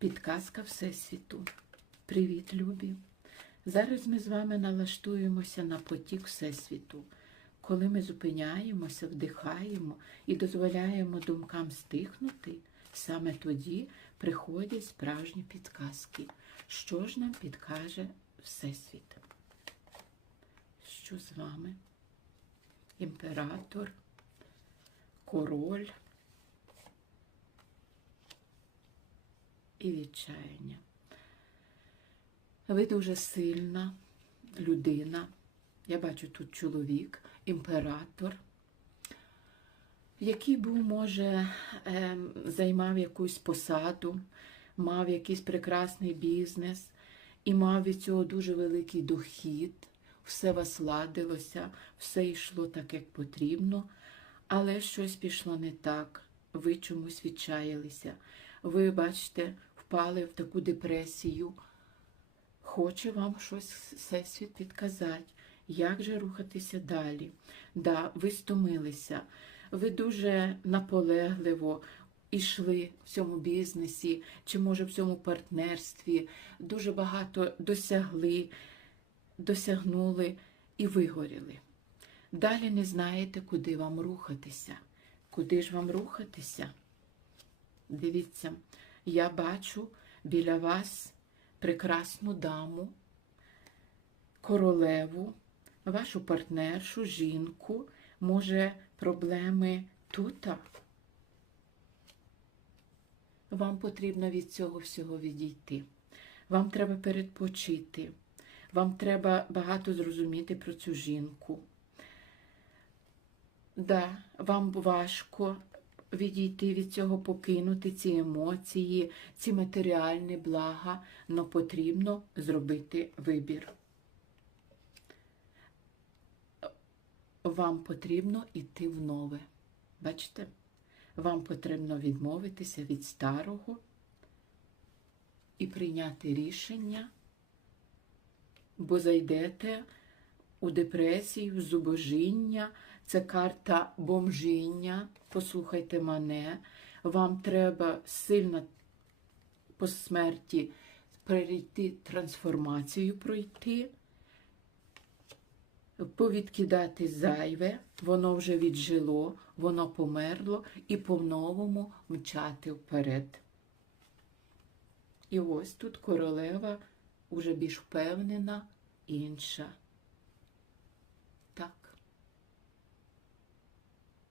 Підказка Всесвіту. Привіт, любі! Зараз ми з вами налаштуємося на потік Всесвіту. Коли ми зупиняємося, вдихаємо і дозволяємо думкам стихнути, саме тоді приходять справжні підказки. Що ж нам підкаже Всесвіт? Що з вами? Імператор, король і відчаяння. Ви дуже сильна людина. Я бачу тут чоловік, імператор, який був, може, ем, займав якусь посаду, мав якийсь прекрасний бізнес і мав від цього дуже великий дохід, все вас ладилося, все йшло так, як потрібно, але щось пішло не так. Ви чомусь відчаялися. Ви, бачите, впали в таку депресію. Хоче вам щось Всесвіт підказати, як же рухатися далі. Да, ви стомилися, ви дуже наполегливо йшли в цьому бізнесі, чи може в цьому партнерстві, дуже багато досягли, досягнули і вигоріли. Далі не знаєте, куди вам рухатися. Куди ж вам рухатися? Дивіться, я бачу біля вас прекрасну даму, королеву, вашу партнершу, жінку, може, проблеми тут. Вам потрібно від цього всього відійти. Вам треба передпочити. Вам треба багато зрозуміти про цю жінку. Да, вам важко відійти від цього, покинути ці емоції, ці матеріальні блага, але потрібно зробити вибір. Вам потрібно йти в нове. Бачите? Вам потрібно відмовитися від старого і прийняти рішення, бо зайдете у депресію, зубожіння. Це карта бомжіння. Послухайте мене. Вам треба сильно по смерті перейти трансформацію пройти, повідкидати зайве, воно вже віджило, воно померло, і по-новому мчати вперед. І ось тут королева уже більш впевнена, інша.